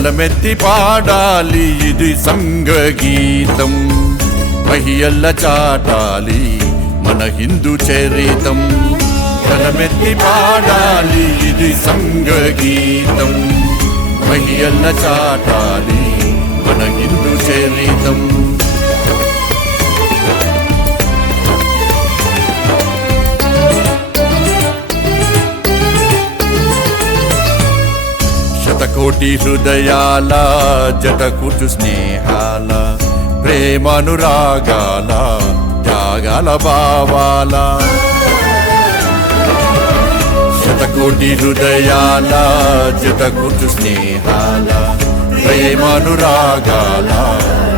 గలమెత్తి పాడాలి ఇది సంఘగీతం, మహియల్ల చాటాలి మన హిందూ చరితం. గలమెత్తి పాడాలి ఇది సంఘగీతం, మహియల్ల చాటాలి మన హిందూ చరితం. శతకోటి హృదయాల జతకూర్చు స్నేహాల, ప్రేమానురాగాల త్యాగాల భావాల. శతకోటి హృదయాల జతకూర్చు స్నేహాల, ప్రేమానురాగాల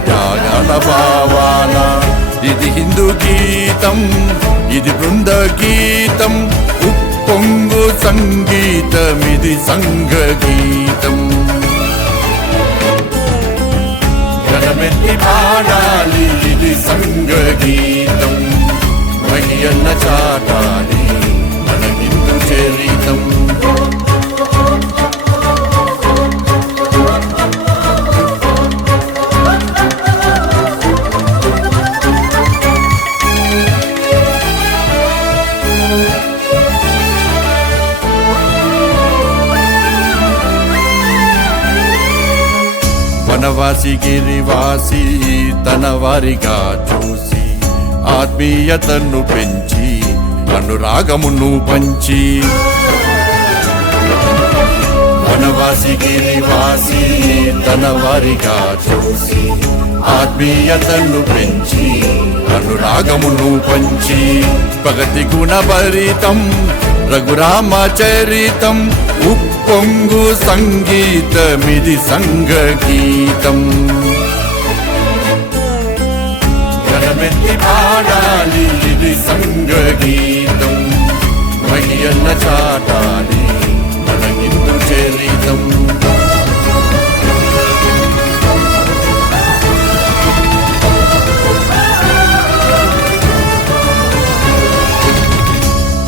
త్యాగాల భావాల. ఇది హిందూ గీతం, ఇది బృంద గీతం, ఉప్పొంగు సంగీతం, ఇది సంఘగీతం. గలమెత్తి పాడాలి ఇది సంఘగీతం, మహియల్ల చాటాలి మన హిందూ చరితం. వనవాసి గిరివాసి తన వారిగా చూసి, ఆత్మీయతను పెంచి అనురాగమును పంచి. వనవాసి గిరివాసి తన వారిగా చూసి, ఆత్మీయతను పెంచి అనురాగమును పంచి. భగతి గుణభరితం రఘురామ చరితం, ఉప్పొంగు సంగీతమిది సంఘగీతం. గలమెత్తి పాడాలి ఇది సంఘగీతం, మహియల్ల చాటాలి మన హిందూ చరితం.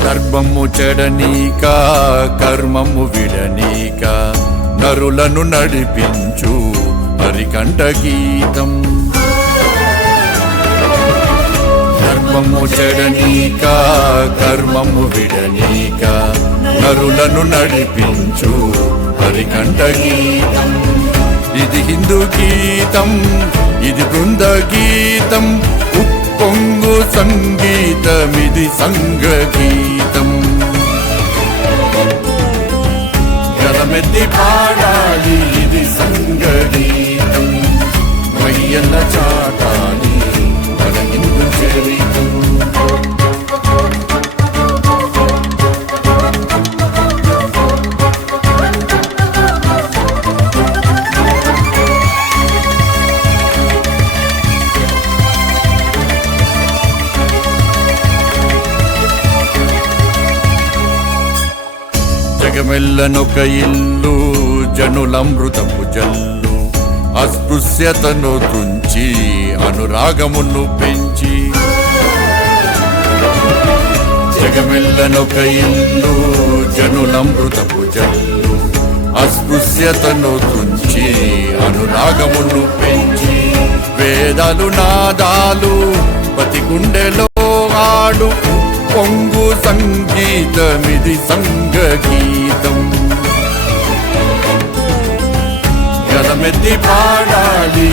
ధర్మము చెడనీక కర్మము విడనీక, నరులను నడిపించు హరికంఠ గీతం. ధర్మము చెడనీక కర్మము విడనీక, నరులను నడిపించు హరికంఠ గీతం. ఇది హిందూ గీతం, ఇది బృంద గీతం, ఉప్పొంగు సంగీతం, ఇది సంఘగీతం. గలమెత్తి పాడాలి ఇది సంఘగీతం, మహియల్ల చాటాలి మన హిందూ చరితం. జగమెల్లనొక ఇల్లు జనులమృతపు జల్లు, అస్పృశ్యతను తుంచి అనురాగమును పెంచి. జగమెల్లనొక ఇల్లు జనులమృతపు జల్లు, అస్పృశ్యతను తుంచి అనురాగమును పెంచి. వేదాలు నాదాలు ప్రతి గుండెలో ఆడు, పొంగు సంగీతమిది సంఘగీతం. గలమెత్తి పాడాలి